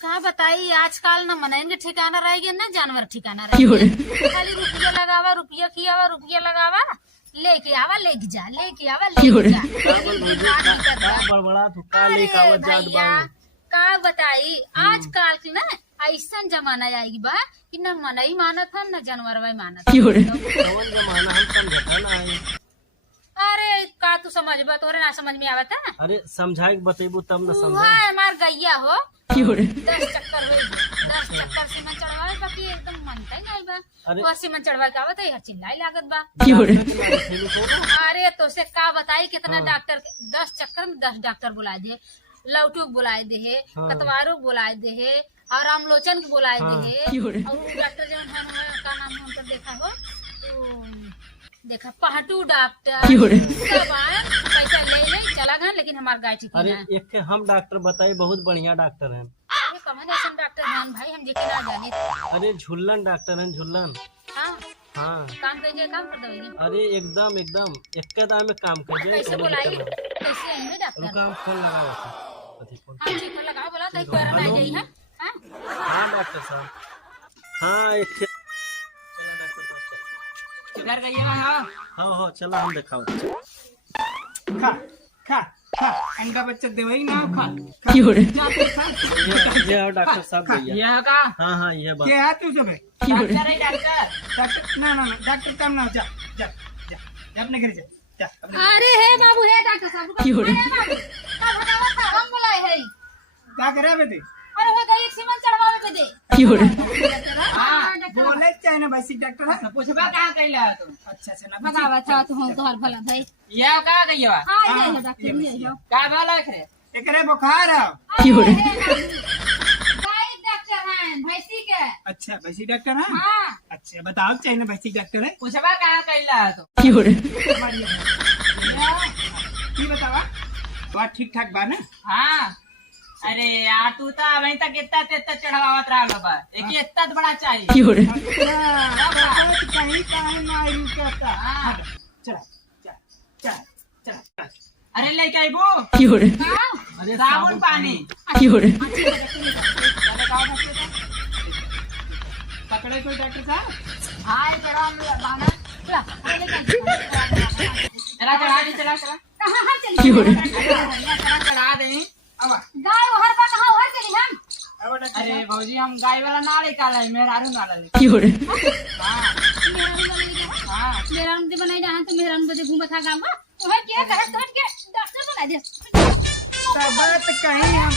कहा बताई आजकल न मनइन ठिकाना रहेगी न जानवर ठिकाना रहेगी। खाली रुपया लगावा, रुपया खियावा, रुपया लगावा, लेके आवा लेके जा, लेके आवा लेके जा। बड़बड़ा थुक्का लेके आवत जात भैया बाऊ। का बताई आजकल की न ऐसा जमाना आएगी बा कि न मनई मानत है न जानवर मानत है। कवन जमाना हम समझता ना है। अरे का तू समझबा, तोरे ना समझ में आवत है। अरे समझाई बतेबू तब न समझ। हमार गैया हो 10 चक्कर हुई, 10 चक्कर सीमन चढ़वाए बाकी एकदम मनता ही नहीं बा। अरे वो सीमन चढ़वा के आवत है हर चिल्लाई लागत बा। अरे तो से का बताई कितना डॉक्टर 10 चक्कर में 10 डॉक्टर बुला दिए, लौटू बुलाए दे, कतवारू बुलाए दे और रामलोचन को बुलाए दे। और डॉक्टर जो का नाम हम देखा हो देखा पहाटू डॉक्टर सब आए, पैसा ले ले चला गए, लेकिन हमार गाय ठीक अरे है। एक हम डॉक्टर बताए बहुत बढ़िया डॉक्टर हैं। अरे कमन ऐसा डॉक्टर है भाई, हम देखे ना जाने। अरे झुल्लन डॉक्टर हैं, झुल्लन। हाँ हाँ काम करिए, काम कर दो। अरे एकदम एकदम एक दाम में काम कर कैसे बुलाई, कैसे आएंगे डॉक्टर? रुका हम फोन लगाओ अथी फोन। हम ठीक लगाओ, बोला कहीं कोई ना जाई है। हाँ हाँ डॉक्टर साहब, हाँ एक घर गई है। हाँ हाँ हाँ चला हम दिखाओ। खा खा खा अंडा बच्चा देवई ना खा। ये है डॉक्टर साहब भैया। यह का हाँ हाँ ये बात। क्या है तू सब डॉक्टर है डॉक्टर ना ना ना डॉक्टर काम ना जा जा जा जा अपने घर जा जा अपने। अरे हे बाबू, हे डॉक्टर साहब का बतावा था, हम बुलाए है। क्या करे बेटी? अरे हो गई सीमन चढ़वावे पे दे। हाँ बोले चाहे ना भाई डॉक्टर है पूछबा कहाँ कैला तुम? अच्छा अच्छा ना बतावा था तो हम तोहर भला भाई। यह का गई है? हां ये डॉक्टर ये जो का भला करे एकरे बुखार है। गाय डॉक्टर हैं भैंसी के। अच्छा भैंसी डॉक्टर है। हाँ अच्छा बताओ चाहिए ना भैंसी डॉक्टर है पूछबा कहाँ कैला तो की बतावा बात ठीक ठाक बा ना? हाँ अरे यार तू तो अभी तक इतना तेता चढ़ावत रहा बा, एक इतना बड़ा चाहिए। कहीं कहीं ना आयु कहता चला चला चला चला। अरे लेके आईबो अरे साबुन पानी पकड़े कोई डॉक्टर साहब? हाय तेरा बाना चला चला चढ़ा दे, चला चला कहां हम चली चला चढ़ा दे। अब गाय हर बा कहां हर चली हम। अब डॉक्टर अरे भौजी हम गाय वाला ना निकाला है, मेरा आरू नाला ले। हाँ मेरा हम दे बनाई रहा तो मेरा हम बजे घूमत था गांव में तो है क्या करे तो के डॉक्टर बुला दे। बात कहीं हम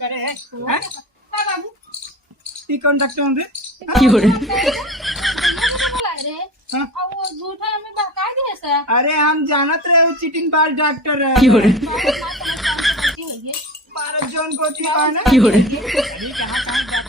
करे है बाबू ती कौन डॉक्टर होंगे? हाँ? और वो झूठा हमें बहका दिए सर। अरे हम जानत रहे वो चिटिंग बाल डॉक्टर है भारत जोन को थी ना। अभी कहाँ कहाँ